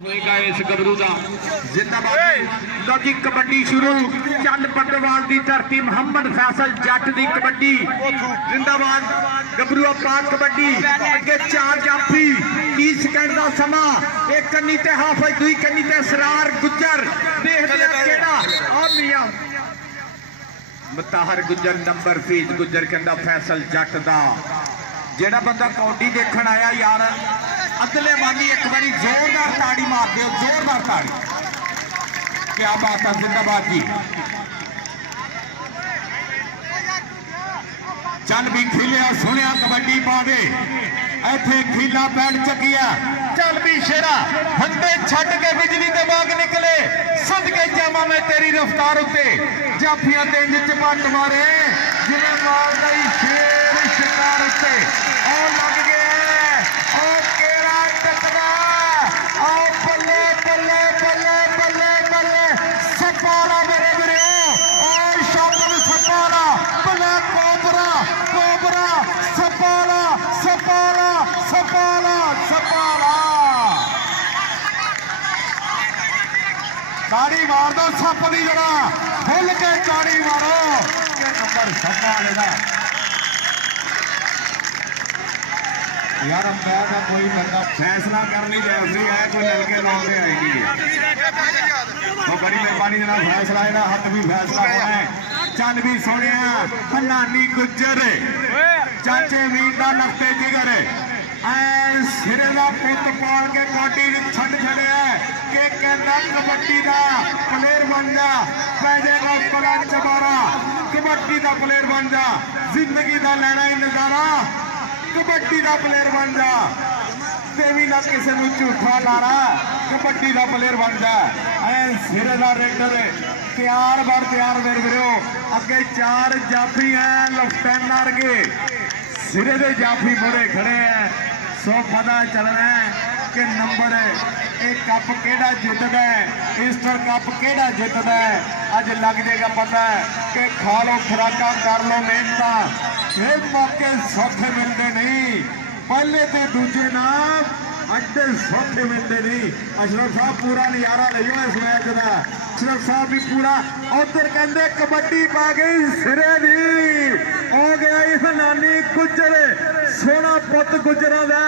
होएगा इस गबरू का जिंदाबाद। लो जी कबड्डी शुरू। चंद बर्दवाल की धरती मुहम्मद फैसल जट की कबड्डी जिंदाबाद। गबरू पाक कबड्डी अगे चार जाफी 30 सेकंड का समा। एक कन्नी ते हाफज दुई कन्नी ते सरार गुज्जर देखदे केड़ा आ मियां मुताहर गुज्जर नंबर फीज गुज्जर कहंदा फैसल जट दा जेड़ा बंदा कौडी देखण आया यार अगले मानी एक बारी जोरदार ताड़ी मार दो, जोरदार ताड़ी। क्या बात है जिंदाबाद जी। चल भी खिलिया सुनिया कबड्डी पा दे इथे खीला पैंट चकिया। चल भी शेरा हंडे छट के बिजली के बाग निकले सदके जामा में तेरी रफ्तार उत्ते जाफिया ते इंज झपट मारे जिवें मारदा ही शेर शिकार उत्ते और लग गया ताड़ी मार दो सप की जरा खुल के ताड़ी मारो नंबर सपा लेगा यार अंपायर का कोई बंदा फैसला करनी जैसी है कोई लड़के लौटे आएगी तो बड़ी मेहरबानी जरा फैसला है हक भी फैसला होना है। चल भी सुने नानी गुज्जर चाचे मीर का लखते जिगर सिरे का पुत पाल के काटी छड़ छड़िया कि कहना कबड्डी का प्लेयर बन जा पै जाएगा पला चबारा कबड्डी का प्लेयर बन जा जिंदगी का लेना ही नजारा कबड्डी का प्लेयर बन जा देवी ना किसी को झूठा लाना कबड्डी का प्लेयर बन जा सिरे का रेडर तैयार बार तैयार मेरे वीरो अगे चार जाफी हैं लेफ्टिनेंट के सिरे के जाफी मोड़े खड़े हैं सो पता चलना है कि नंबर एक कप केड़ा जितदा है ईस्टर कप केड़ा जितदा है अज लग जाएगा पता है कि खा लो खुराका कर लो मेहनत ये मौके सौखे मिलते नहीं पहले तो दूजे नाम अड्डे सौखे मिलते नहीं। अशरफ साहब पूरा नजारा लियो इस मैच का अशरफ साहब भी पूरा उधर कहते कबड्डी पा गई सिरे दी हो गया इस नानी गुजर सोना पुत गुजरा का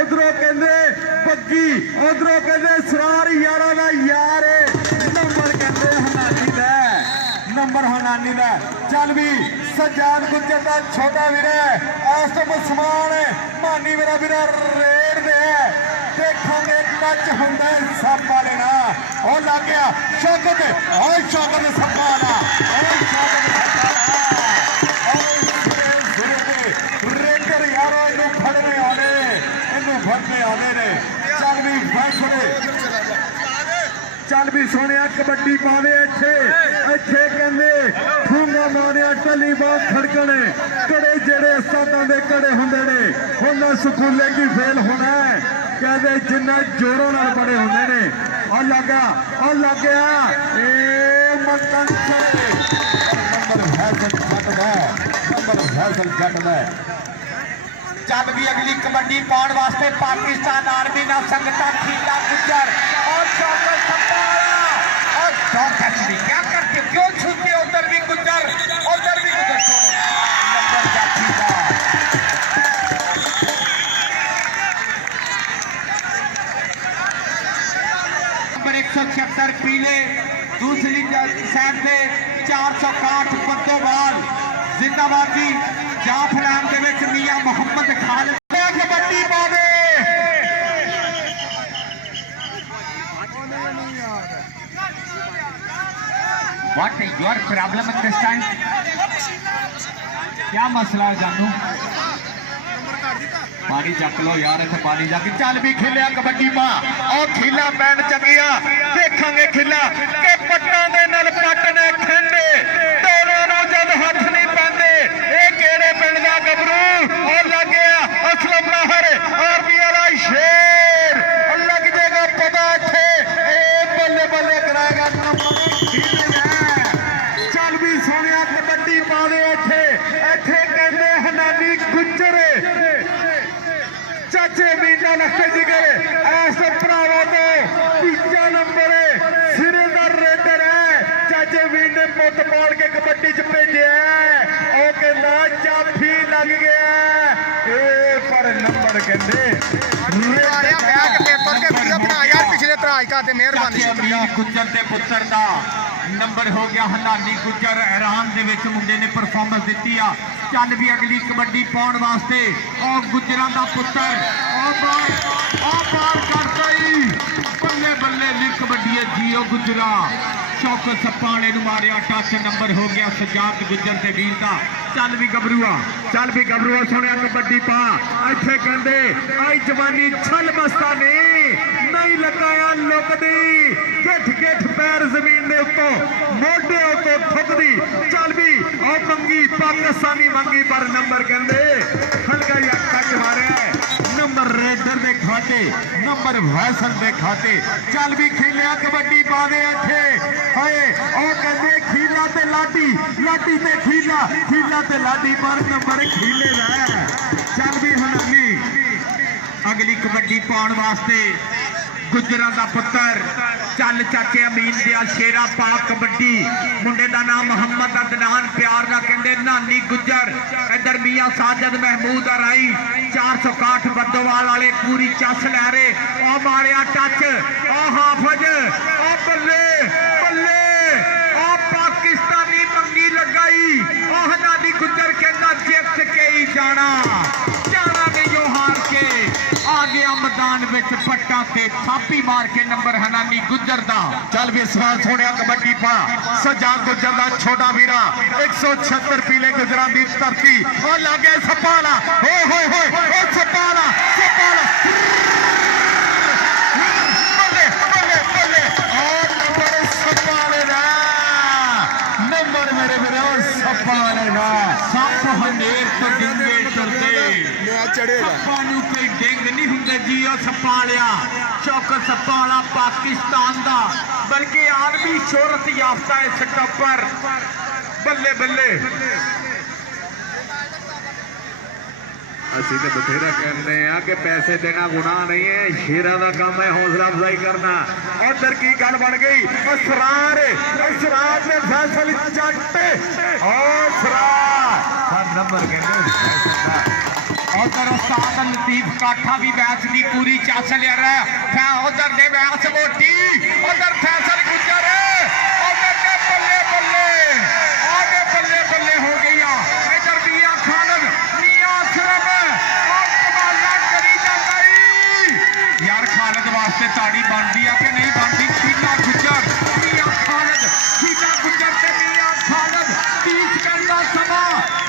उधरों कहते पग्गी उधरों कहते सरार यारा का यार नंबर कहते हनानी का नंबर हनानी का। चल भी सजाद गुजर का छोटा वीर है आसम उस्मान मानी मेरा वीर रेड दे देखोगे टच होंगे सप वाले ना और लग गया शौकत और शौकत सपा वाला और रेडर यारो इनू फड़ने आने इनू फड़ने आने ने। चल भी फैसले चल भी सोने कबड्डी पावे इथे इथे कहते ठूंगा मारिया टली बात खड़कने कड़े जेड़े सादा दे कड़े होंदे ने उन्हां स्कूले की फेल होना है कहते जिन्ना जोरों नाल बड़े होंदे ने और लग गया ए मतन नंबर फैसल जट दा। चल भी अगली कबड्डी पाउण वास्ते पाकिस्तान आर्मी ना संगता खीला गुज्जर और शौकत और शौकत भी क्या करते क्यों छूते उधर भी गुज्जर नंबर जाफी का नंबर 176 पीले दूसरी साइड से 461 बद्दोवाल जिंदाबाद जी जाफरान के विच मियां मोहम्मद खालिद कबड्डी पावे What is your problem at this time? क्या मसला है जानू पानी चक लो यार इतने पानी जाके। चल भी खिलिया कबड्डी पा और खिला पैन चकिया देखांगे खिला के पट्टा दे नाल पट ने खेंडे दोनों जब हाथ नहीं पाते ये केड़े पिंड दा गबरू और लग गया असलम नाहर और पियारा शेर लग जाएगा पता इथे ए बल्ले बल्ले कराएगा चल भी सोनिया कबड्डी पा दे इथे इथे कहते हनानी गुजर चाचे मीना लखे जिगर ऐसे भरावां नंबर कहते गुज्जर के पुत्र का नंबर हो गया हलानी गुज्जर ईरान के मुंडे ने परफॉर्मेंस दी आ चल भी अगली कबड्डी पाने वास्ते और गुज्जरां का पुत्र बल्ले बल्ले ली कबड्डी है जियो गुजरा शौकत सप्पाने मारिया टच नंबर हो गया सजाद गुजर के वीर का चल भी गबरूआ सुनिया कबड्डी पा इत्थे कहंदे आई जवानी छल मस्तानी नहीं लगाया लुकदी गिठ गिठ पैर जमीन दे उत्तों मोढे उत्तों ठुकदी चल भी और मंगी पाकिस्तानी मंगी पर नंबर कहंदे हल्का या कट मारिया नंबर रेडर दे खाते नंबर वैसल दे खाते चल भी खेलिया कबड्डी पा दे इत्थे हाय ओ कहंदे खीला ते लाडी लाडी ते खीला खीला ते लाडी पर नंबर खीले दा चल भी हलानी अगली कबड्डी पाने वास्ते गुजरां दा पुत्र चल चाचे अमीन दिया शेरा पा कबड्डी मुंडे दा नाम मोहम्मद अदनान प्यार ना कहंदे नानी गुजर इधर मियां साजद महमूद राई 461 बद्दोवाल वाले पूरी चस लै रहे ओ मारिया टच ओ हाफज ओ बल्ले बल्ले ओ पाकिस्तानी मंगी लगाई ओ हनानी गुजर कहंदा जित के ही जाना नहीं हार के आ गया मैदान विच पट्टा ते थापी मार के नंबर हनानी गुजर दा चल भी सवाल छोड़िया कबड्डी पा सजाद गुजर दा छोटा वीरा 176 पीले गुजरां दी धरती और लागे सपाला हो सपाला बल्ले बल्ले बल्ले और नंबर सपाले दा नंबर मेरे वीरो सपाले दा सप हनेर तो डिंगे डरदे सप्पा नूं कोई डिंग नहीं हुंदे जी ओ सप्पा लिया शौकत सप्पा वाला पाकिस्तान दा बल्कि आलमी शोहरत याफ्ता है स्टॉपर बल्ले बल्ले असी तो बथेरा कहते हैं कि पैसे देना गुनाह नहीं है शेरा का काम है हौसला अफजाई करना उधर की गल बन गई असरार ने फैसल जट नंबर कहते उधर उस्ताद लतीफ काठा भी मैच की पूरी चस लिया रहा उधर ने मैच मोटी उधर फैसल गुजर उधर के बल्ले बल्ले आगे बल्ले बल्ले हो गई इधर मियां खालिद मियां अशरफ और कमाला करी जाता यार खालिद वास्ते ताड़ी बनती है कि नहीं बनती खीला गुजर मियां खालिद खीला गुजर से मियां खालिद 30 सेकंड का समा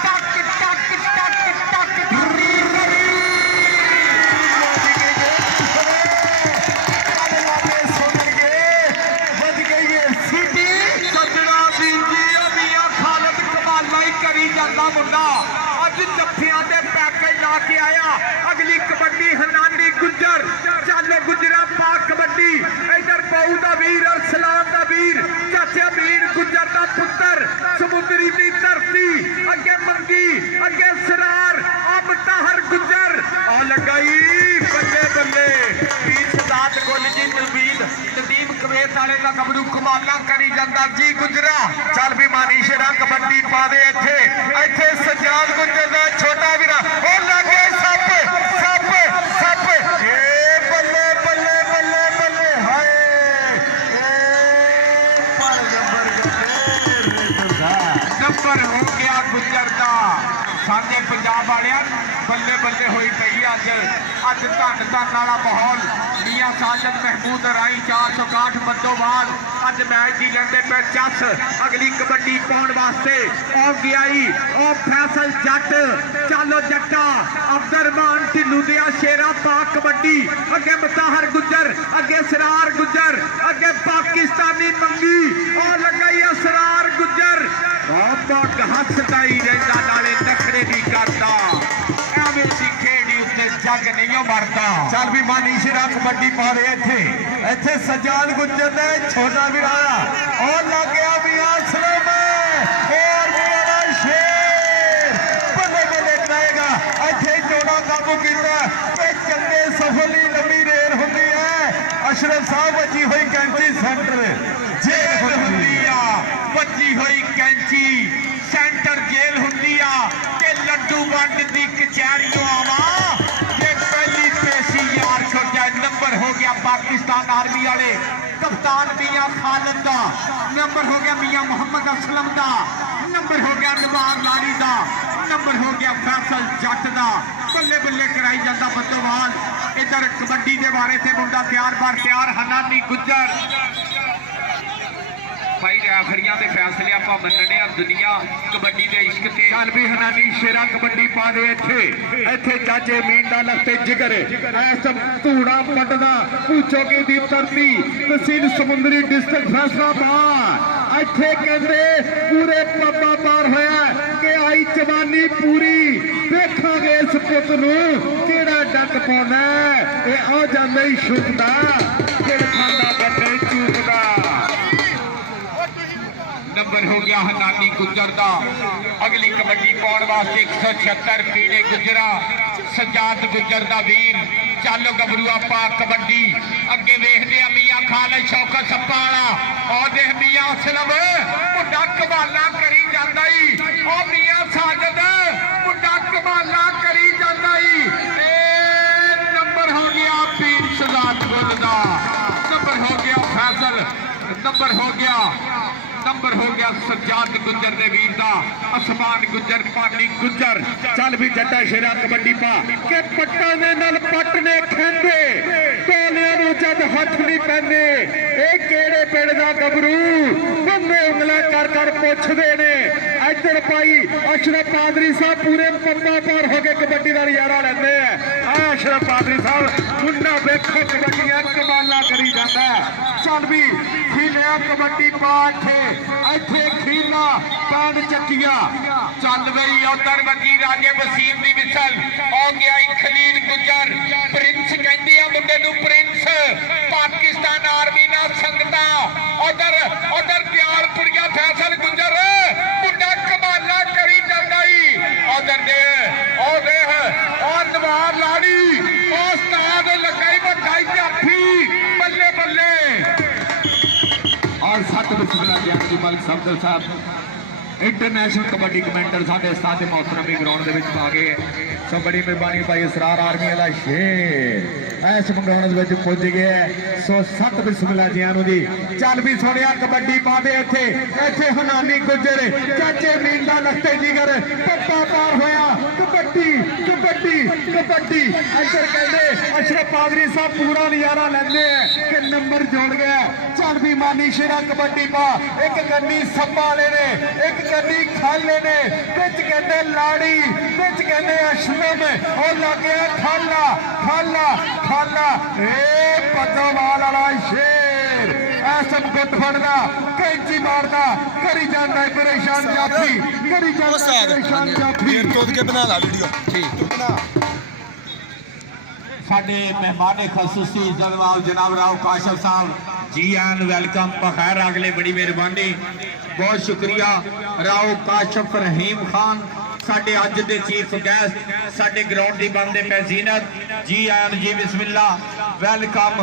टक टक टक टक मुंडा अज जफिया के पैकेज ला के आया अगली कबड्डी हनानी गुजर चल गुजरा पा कबड्डी इधर बहू का वीर और सलाम का वीर चाचा वीर गुजर का पुत्र समुद्री की धरती अगे मंगी अगे सरार अब ताहर गुजर आ लगाई बल्ले बल्ले वीर सदात गोल जी नदीम कवेत वाले का गबरू कमाला करी जाता जी गुजरा चल भी मानी शेरा कबड्डी पा दे इत्थे इत्थे सजाद गुजर दा छोटा वीरा ओ लागे सप सप सप ए बल्ले बल्ले बल्ले बल्ले हाय ए पर नंबर हो गया गुजर दा साडे पंजाब वालियां बल्ले बल्ले होई पई अज अज धन धन वाला माहौल मियां साजद महमूद राई 461 बद्दोवाल अज मैच की लेंदे पे चस अगली कबड्डी पाउण वास्ते ओ गई ओ फैसल जट चलो जट्टा अब्दुररहमान ढिल्लू दिया शेरा पा कबड्डी अगे मुताहर गुजर अगे सरार गुजर अगे पाकिस्तानी मंगी ओ लगाई असरार गुजर पग हसदा ही रहिंदा नाले नखरे नहीं करता एवें दी खेड़ी उत्ते जग नहीं मरदा चल भी मानी शेरा कबड्डी पा रहे इत्थे सजाद गुजर ने छोटा वीर आया और लग गया मियां असलम और बड़ा शेर बल्ले बल्ले कराएगा इत्थे जोड़ा काबू कीता चंगे सफली लंबी रेल हुंदी है अशरफ साहब बची हुई कैंची सेंटर जेल हुंदी आ बची हुई कैंची सेंटर जेल हुंदी आ ते लड्डू वंड दी कचहरी आवा पाकिस्तान आर्मी वाले कप्तान मियां खालिद का, नंबर हो गया मियां मोहम्मद असलम का, नंबर हो गया नवाब लाड़ी का, नंबर हो गया फैसल जट का। बल्ले बल्ले कराई जाता बंदोबस्त। इधर कबड्डी के बारे से मुंडा तैयार बार तैयार हनानी गुज्जर भाई रेफरियां के फैसले आप मनने दुनिया कबड्डी के इश्क से चल भी हनानी शेरा कबड्डी पा दे इथे चाचे मीन का लगते जिगर धूड़ा पटना पूछोगी दी धरती तहसील समुंदरी डिस्ट्रिक्ट फैसलाबाद इथे कहते पूरे पब्बा पार होया कि आई जवानी पूरी देखा इस पुत नूं डक पाना ये आ जाता ही छुपदा फिर खांदा बटे चूकदा। नंबर हो गया हनानी गुज्जर का। अगली कबड्डी पाने वास्ते 176 पीले गुजरा सजाद गुज्जर का वीर। चलो गबरू आपा कबड्डी अगे वेखते मियां खालिद शौकत सप्पा वाला और देख मियां असलम मुंडा कमाला करी जांदा ही और मियां साजिद मुंडा कमाला करी जांदा ही। नंबर हो गया पीर सजाद गुल का, नंबर हो गया फैसल, नंबर हो गया सजाद गुज्जर दे वीर दा। आसमान गुज्जर पानी गुज्जर चल भी जट्टा शेरा कबड्डी पा के पट्टा दे नाल पट ने खेंदे टोलियां नूं जद हथ नहीं पैंदे ए केड़े पिंड दा गबरू बंदे उंगला कर कर पुछदे ने। इधर भाई अशरफ पादरी साहब पूरे पब्बा पार हो गए कबड्डी का नजारा लेंदे आ। अशरफ पादरी साहब मुंडा देखो कबड्डियां कमाला करी जांदा। चल भी खिलिया कबड्डी पाठ इथे खीला पांड चकिया चल बई उधर वकीर आगे वसीम दी मिसल आ गया खलील गुज्जर प्रिंस कहंदे आ मुंडे नूं प्रिंस पाकिस्तान आर्मी नाल संगता। उधर उधर दयालपुरिया फैसल गुज्जर मुंडा कमाला करी जांदा ही। उधर दे और नवाब लाड़ी उस्ताद लगाई वड्डा जाफी बल्ले बल्ले और सत बिस्मिल्लाह जी मलिक सफदर साहब इंटरनेशनल कबड्डी कमेंटर साडे साथे मोहतरमी ग्राउंड दे विच आ गए। सो बड़ी मेहरबानी भाई इसरार आर्मी वाला शेर इस ग्राउंड विच पुज गया। सो सत बिस्मिल्लाह जी चल भी सोनिया कबड्डी पा दे इथे हनानी गुज्जर चाचे मीन दा लगते जिगर पप्पा पार होया कबड्डी कबड्डी कबड्डी। इधर कहते अशरफ पादरी साहब पूरा नजारा लेंदे कि नंबर जोड़ गया। चल भी मानी शेरा कबड्डी पा एक गन्नी सप्पा वाले ने एक गन्नी खाले ने बिच कहते लाड़ी बिच कहते अशरफ और लग गया खाला खाला खाला ए पद्दोवाल वाला शेर ऐसम गुट फड़दा कैंची मारदा करी जांदा है परेशान जाफी करी जांदा है परेशान जाफी तोड़ के बना ला वीडियो ठीक तू बना। साडे मेहमान खसूसी जनाब राव काशिफ साहब जी एंड वेलकम बखैर अगले बड़ी मेहरबानी बहुत शुक्रिया। राव काशिफ रहीम खान साडे अज दे चीफ गेस्ट साडे ग्राउंड दी बनदे पे जीनत जी एंड जी बिस्मिल्लाह वेलकम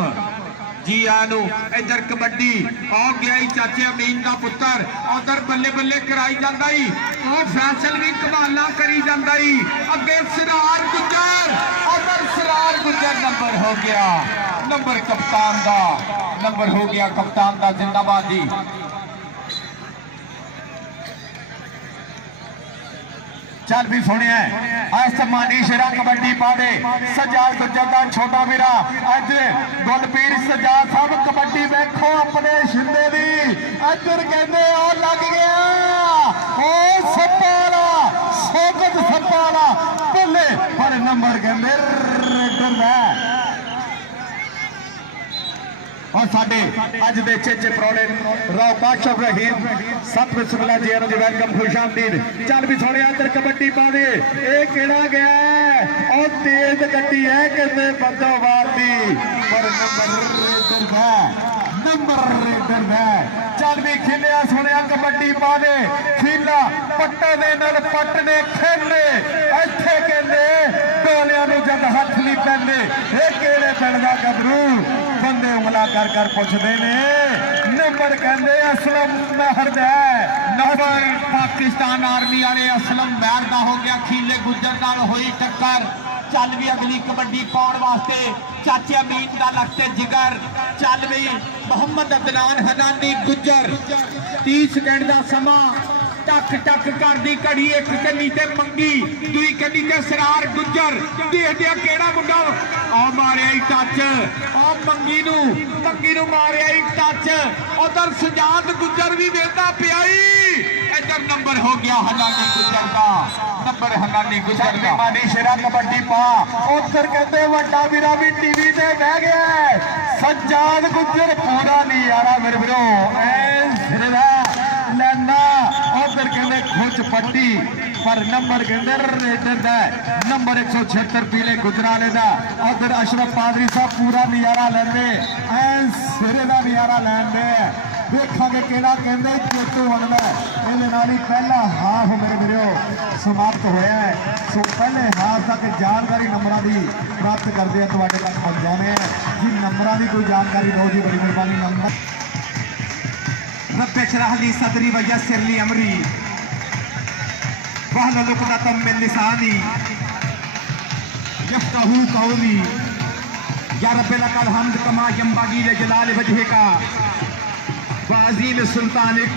जी आनू। इधर कबड्डी आ गया चाचे अमीन का पुत्र उधर बल्ले बल्ले कराई जाता ही और फैसल भी कमाला करी जाता ही अगे सिरार गुज्जर उधर सिरार गुज्जर नंबर हो गया नंबर कप्तान का नंबर हो गया कप्तान का जिंदाबाद जी। चल भी सुनिया आसमानी शेरा कबड्डी पा दे सजाद गुज्जर का छोटा वीरा अज गुलपीर सजाद साहब कबड्डी देखो अपने शिंदे दी इधर कहते और लग गया ओ सप्पाला सोगत सप्पाला बोले पर नंबर कहते रेडर और साडे अज दे चेचे प्रोले राव काशिफ रहीम सत बिस्मिल्लाह जी जी वेलकम खुशामदीद। चल भी सोने अंदर कबड्डी पा दे ए केड़ा गया और तेज गड्डी है कहते बंदोबाद दी पर नंबर रेडर है चल भी खिलिया सोने कबड्डी पा दे खिला पट्टा दे नाल पट ने खेले इत्थे कहंदे टोलियां नूं जद हथ नहीं पैंदे ए केड़े पिंड दा गबरू बंदे उंगला कर कर पूछते ने नंबर कहते असलम महर दा नंबर पाकिस्तान आर्मी वाले असलम महर दा हो गया खीले गुजर नाल होई टक्कर चल भी अगली कबड्डी पाउण वास्ते चाचे अमीन दा लगते जिगर चल भी मोहम्मद अदनान हनानी गुजर 30 सेकंड का समा टक टक कर दी घड़ी एक कन्नी ते मंगी दूई कन्नी ते सरार गुजर देखदे केड़ा मुंडा आ मारिया ही टच आ मंगी नू मारिया ही टच उधर सजाद गुजर भी वेंदा पिया इधर नंबर हो गया हनानी गुजर का नंबर हनानी गुजर का मानी शेरा कबड्डी पा उधर कहते वड्डा वीरा भी टीवी ते बह गया सजाद गुजर पूरा नहीं यारा मेरे वीरो लैना उधर कहते खुच पट्टी पर नंबर कहते रेडर दा नंबर 176 पीले गुजराले दा उधर अशरफ पादरी साहब पूरा नजारा लेंदे सिरे का नजारा लेंदे देखा केड़ा कहते जेतू बनना ये पहला हाफ मेरे वीरो समाप्त होया है सो पहले हाफ तक जानकारी नंबरों की प्राप्त करते हैं तुहाडे तक पहुंच जाने जी नंबरों की कोई जानकारी दो जी बड़ी मेहरबानी नंबर रब शरह ली सदरी व यस्सिर ली अमरी वहलुल उक़दतम मिन लिसानी यफ़क़हू क़ौली या रब्बी लकल हम्द कमा यंबगी लिजलाल वजहिका व अज़ीम सुल्तानिक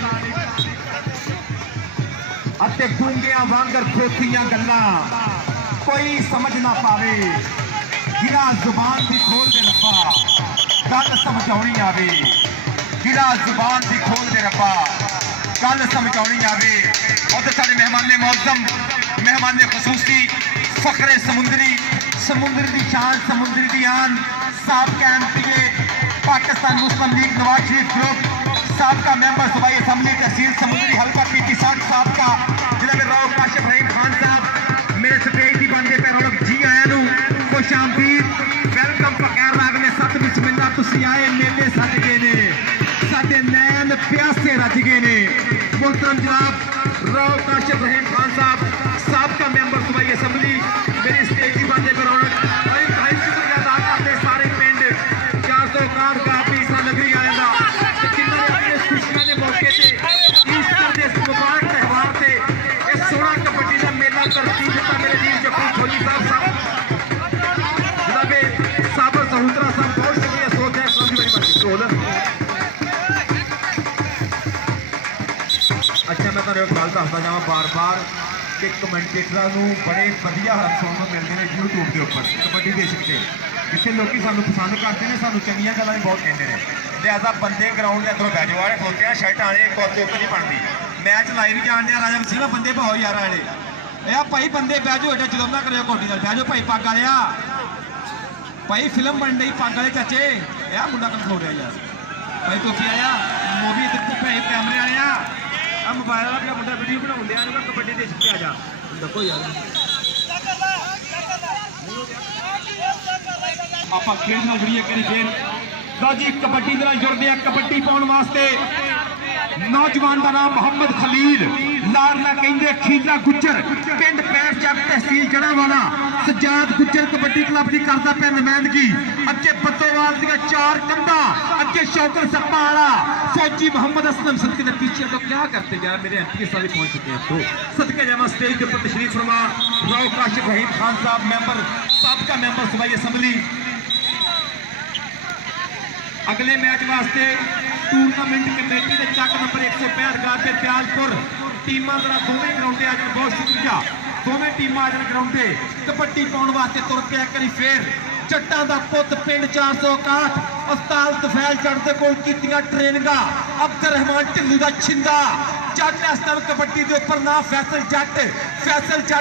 अते गूंगियां वांगर खोखियां गल्लां कोई समझ ना पावे गिरा जुबान दी खोल दे रब्बा गल समझाउणी आवे गिरा जुबान दी खोल दे रब्बा गल समझाउणी आवे और सारे मेहमान मौजम मेहमान खुसूसी फखरे समुंदरी दी शान समुंदरी दी आन साबका एमपीए पाकिस्तान मुस्लिम लीग नवाज शरीफ ग्रुप साबका मेंबर सूबाई असम्बली तहसील समुंदरी हल्का पीटी साहब का जिला में राव काशिफ रहीम खान साहब मेरे स्टेज की बनते पे रौनक जी आया खुश आमदीद वेलकम पकैर राग ने सत बिस्मिल्लाह तुसी आए मेले सज गए ने साडे नैन प्यासे रज गए ने मोहतरम जनाब राव काशिफ रहीम खान साहब साबका मेंबर सूबाई असम्बली मेरी स्टेज की बनते पे रौनक शुक्रिया अदा करते सारे पिंड 461 का पीसा नगरी आएगा खुशियां के मौके से ईस्टर के मुबारक त्यौहार से इस सोना कबड्डी का मेला तरतीब दिता मेरे वीर जफर खोली साहब जनाबे साबर सहुतरा साहब बहुत शुक्रिया सोच है अच्छा मैं तुहानू गल दसदा जावां बार बार कि कमेंटेटरां नूं बड़े वधिया हथ सुणन नूं मिलदे ने यूट्यूब के उपर कबड्डी देशक से जिथे लोग सानू पसंद करते हैं सानू चंगियां गल्लां भी बहुत कहते हैं लिहाजा बंदे ग्राउंड के अंदरों बैजो वाले खोलते हैं शर्ट आने एक और चुप नहीं बनती मैच लाइव जाने राजा मसीह बंदे भाओ यार वाले यह भाई बंदे बैजो एडा जुलम ना करो घोटी बैजो भाई पग वाले भाई फिल्म बन रही पग वाले चाचे यह मुंडा कल खो रहा यार भाई टोपी आया मूवी भाई कैमरे वाले आ मोबाइल वाला मुंडा वीडियो बना कबड्डी देश के आ जा देखो यार आप खेल जुड़िए करी फिर लो जी कबड्डी जुड़ते हैं कबड्डी पाने वास्ते नौजवान का नाम मोहम्मद खलील लारना कहते खीला गुजर पिंड पैर चक तहसील जड़ावाला सजाद गुजर कबड्डी क्लब की करता पे नुमाइंदगी अगे बतोवाल दी 4 कंधा अगे शौकत सप्पा वाला फौजी मोहम्मद असलम सदके के पीछे तो क्या करते यार मेरे एमपी सारे पहुंच चुके हैं तो सदके जावा स्टेज के ऊपर तशरीफ फरमा राव काशिफ रहीम खान साहब मेंबर साबका मेंबर सूबाई असम्बली अगले मैच वास्ते टूरनामेंट कमेटी के चक नंबर 165 गार के प्याजपुर टीमां जरा दोवें ग्राउंड आ जाए बहुत शुक्रिया दोवें टीमां आ जाए ग्राउंड से कबड्डी पाने वास्ते तुर पे करी फिर जट्टां दा पुत पिंड 461 अस्ताल तफैल चढ़ते कोल कीतियां ट्रेनिंगां अब्दुल रहमान ढिल्लू दा छिंदा जट इस टाइम कबड्डी के उपर ना फैसल जट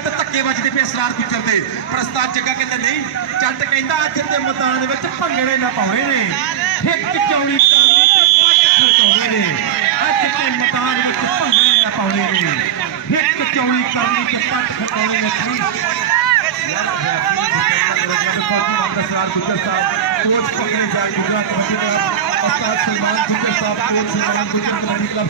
धक्के बजते पे असरार गुजर दे पर उस्ताद जग्गा कहते नहीं जट कहता अज के मैदान में भंगड़े ना पाने ने हिक चौड़ी खड़काने ने अज के मैदान में भंगड़े ना पाने ने हिक चौड़ी करनी ते पट खड़काने ने असरार गुजर साहब कोच पकड़े जाए गुजरात कबड्डी क्लब उस्ताद सलमान गुजर साहब कोच सलमान गुजर कबड्डी क्लब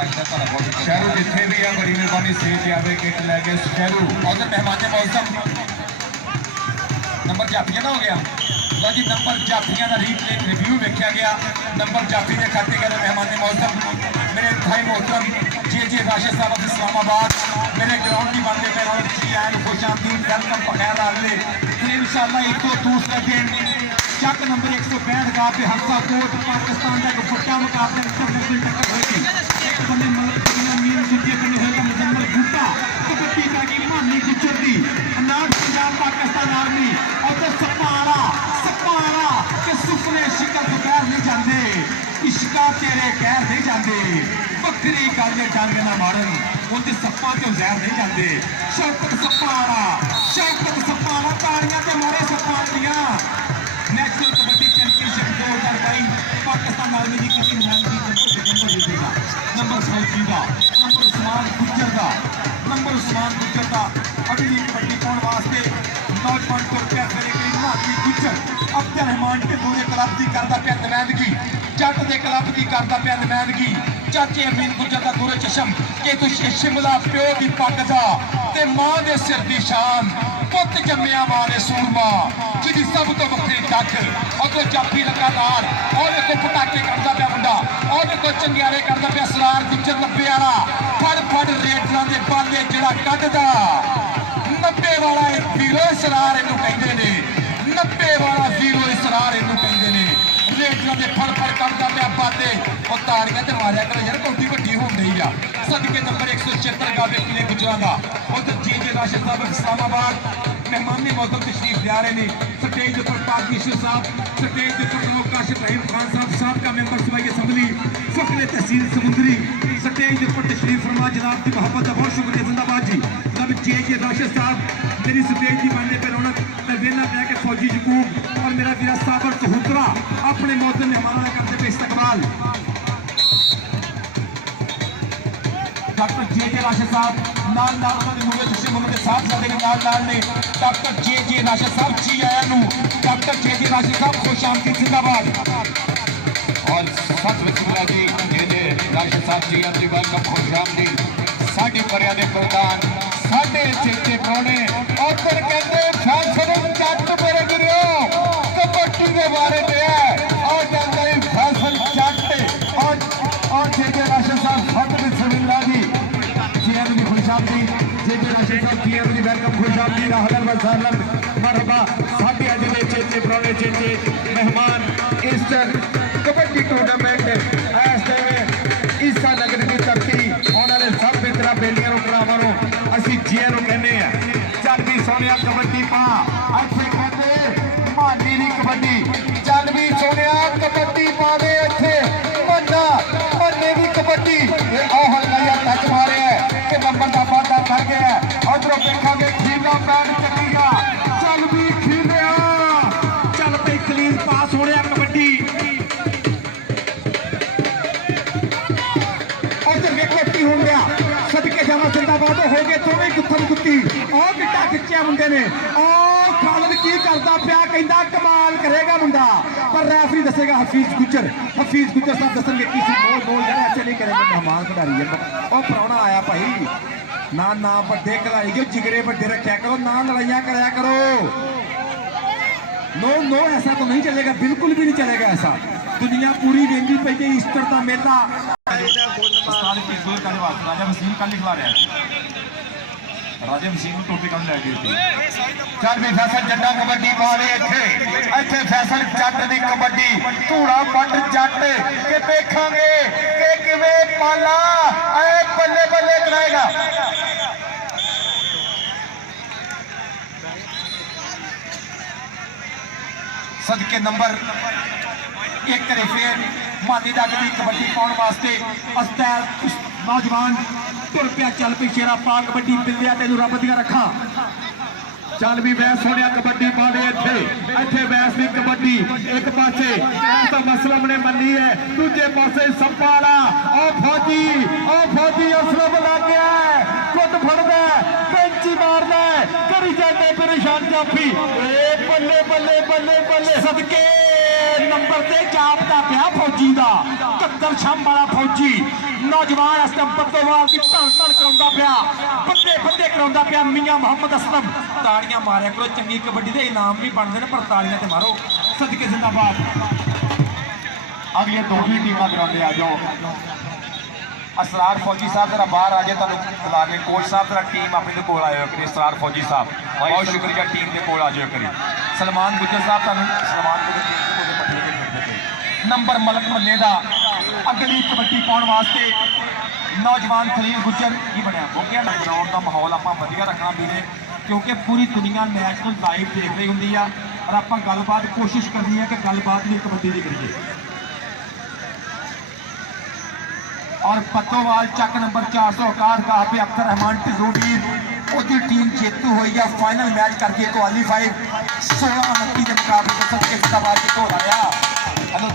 शहरू जिथे भी है बड़ी मेहरबानी स्टेज आवे किट लैके शहरू उधर मेहमान मौसम नंबर जाफिया का हो गया लो जी नंबर जाफिया का रिव्यू वेख्या गया नंबर जाफी ने खाते गए मेहमान मौसम मेरे भाई मोहतरम जे राशिद साहब इस्लामाबाद मेरे ग्राउंड की बनते पे जी एंड खुशामदीद वेलकम बगैर आगले फिर इंशाल्लाह एक तो दूसरा दिन चक नंबर 165 का पे हफ्ता कोट पाकिस्तान का दुपट्टा मुकाबले इंटरनेशनल टक्कर होगी एक बंदे मीर दूसरे बंदे होगा मुजम्मल भुट्टा कबड्डी का की मानी गुजरती अनाज पंजाब पाकिस्तान आर्मी और तो सपारा के सुपने शिकर बगैर नहीं जाते इश्का तेरे गैर नहीं जाते बकरी गल डंग ना मारन उनके सप्पा तो जहर नहीं जाते शौकत सपारा ताड़ियां ते मारे सप्पा दियां national kabaddi championship 2022 Pakistan army की किसी नुमाइंदगी नंबर जीतेगा नंबर फौजी का नंबर उस्मान गुज्जर का अगली कबड्डी पाने वास्ते नौजवान को रुपया करे माती गुज्जर अब्दुल रहमान के पूरे क्लब की करता पिया नुमाइंदगी जट के क्लब की करता पिया नुमाइंदगी चाचे अमीन गुज्जर का दूरे चशम कि तू शिमला प्यो की पग दा ते मां दे सिर दी शान पुत जम्मिया मां ने सूरमा जिहदी सब तो वक्री डक और तो जाफी लगातार और देखो पटाके करता पिया मुंडा और देखो चंगियारे करता पिया सरार गुज्जर लब्बे वाला फड़ रेडरां दे बाले जिहड़ा कढदा 90 वाला हीरो सरार इनू कहंदे ने 90 वाला हीरो सरार इनू कहंदे ने रेडरां दे फड़ करदा पिया बाले और ताड़ियां ते मारिया करो यार कोठी वड्डी होण डई आ सदके नंबर 176 का व्यक्ति ने गुजरा दा उधर जे राशिद साहब इस्लामाबाद मेहमानी मौसम तशरीफ ले रहे हैं स्टेज पर पाकिशु साहब स्टेज पर काशिफ रहीम खान साहब का मेंबर सूबाई असम्बली फखरे तहसील समुंदरी स्टेज पर तशरीफ फरमा जनाब की मोहब्बत का बहुत शुक्रिया जिंदाबाद जी जब जे राशिद साहब मेरी स्टेज की बनने पर रौनक तरवेना मैं के फौजी यकूब और मेरा वीरा साबर कबूतरा अपने मोहतरम मेहमानों ने करते पे इस्तकबाल डॉक्टर जे राशिद साहब नाल मोहम्मद साहब ने डॉक्टर जे राशिद साहब जी आया डॉक्टर जे राशिद साहब खुश आमदीद जिंदाबाद और सत वसीला जी जे राशिद साहब जी आती वेलकम खुश आमदीद साडी परिया दे प्रधान साडे चेचे प्रोने औकर कहते फैसले जट मेरे गिरियो कबड्डी के बारे में है और जानता है फैसल जट और जे राशिद साहब सत वसीला जी जी खुशामदी जे राशिद साहब जी वेलकम खुशामदी अहलन व सहलन मरहबा साडे अज दे चेचे प्रोने चेचे मेहमान ईस्टर्न कबड्डी टूर्नामेंट इस टाइम ईसा नगर की धरती आने वाले सब मित्रा बेलियां भरावां असीं जियां कहने चल भी सोनिया कबड्डी पा इत्थे कहते मानी दी कबड्डी चल भी सोनिया कबड्डी पा दे इत्थे मन्ने दी कबड्डी हल्का टच मारे है कि नंबर का वादा कर गया उधरों देखोगे खीला पैर चक्किया चल भी खीलिया चल पई क्लीन पास होने कबड्डी उधर देखो की हो गया सदके जावा जिंदाबाद हो गए दोवें गुत्थम गुत्ती और किट्टा खिंचिया मुंडे ने खालिद की करता पिया कहता कमाल करेगा मुंडा पर रेफरी दसेगा हफीज गुज्जर साहब दसणगे की बोल जरा ऐसे नहीं करेंगे मेहमान खिडारी है और प्राहुणा आया भाई ना बड़े खिलाड़ी जो जिगरे बड़े रखा करो ना लड़ाइयां कराया करो नो ऐसा तो नहीं चलेगा बिल्कुल भी नहीं चलेगा ऐसा दुनिया पूरी वेंदी पई गई ईस्टर का मेला राजा वसीम कल निकला रहा राजे मसीह को टोपी कम लैके चल भी फैसल जट्टा कबड्डी पा रहे इत्थे फैसल जट दी कबड्डी धूड़ा पंड जट के देखांगे कि किवें पाला ऐ बल्ले बल्ले कराएगा सदके नंबर 1 करे फिर मानी दग दी कबड्डी पाने वास्ते अस्ताल नौजवान तुर पिया चल पी शेरा पा कबड्डी बिल्लिया तेन रब दिया रखा चल भी बैस होने कबड्डी पा ले इत्थे बैस की कबड्डी एक पासे तो मसलम ने मनी है दूजे पासे संपाला फौजी असलम लग गया कुट फड़दा कैंची मारदा करी जाते परेशान जाफी बल्ले बल्ले बल्ले बल्ले सदके ਨੰਬਰ ਤੇ ਜਾਪਦਾ ਪਿਆ ਫੌਜੀ ਦਾ 71 ਛੰਮ ਵਾਲਾ ਫੌਜੀ ਨੌਜਵਾਨ ਅਸਲਮ ਪੱਤੋਵਾਲ ਦੀ ਧਣ ਧਣ ਕਰਾਉਂਦਾ ਪਿਆ ਬੰਦੇ ਬੰਦੇ ਕਰਾਉਂਦਾ ਪਿਆ ਮੀਆਂ ਮੁਹੰਮਦ ਅਸਲਮ ਤਾੜੀਆਂ ਮਾਰਿਆ ਕਰੋ ਚੰਗੀ ਕਬੱਡੀ ਦੇ ਇਨਾਮ ਵੀ ਬਣਦੇ ਨੇ ਪਰ ਤਾੜੀਆਂ ਤੇ ਮਾਰੋ ਸਦਕੇ ਜ਼ਿੰਦਾਬਾਦ ਅਗਲੀਆਂ ਦੋਹੀ ਟੀਮਾਂ ਕਰਾਉਂਦੇ ਆ ਜਾਓ असरार फौजी साहब जरा बाहर आ जाए तुहानू बुला के कोच साहब जरा टीम अपने दे कोल आयो करी असरार फौजी साहब बहुत शुक्रिया टीम दे कोल आ जाओ करी सलमान गुज्जर साहब तुहानू सलमान गुज्जर टीम दे कोल पट्टे के खेलते थे नंबर मलक मन्ने दा अगली कबड्डी पाउण वास्ते नौजवान खलील गुज्जर की बनया ओके ग्राउंड का माहौल आपां वधिया रखना वीरे क्योंकि पूरी दुनिया मैच को लाइव देख रही हुंदी आ और आपां गलबात कोशिश करनी है कि गलबात भी कबड्डी दी करिए और पत्तोवाल चक नंबर 461 का पे अख्तर रहमान टिजूबीर उसकी टीम जेतू हुई है फाइनल मैच करके क्वालीफाई 16-29 के मुकाबले सदके जिंदाबाद के हो रहा है हेलो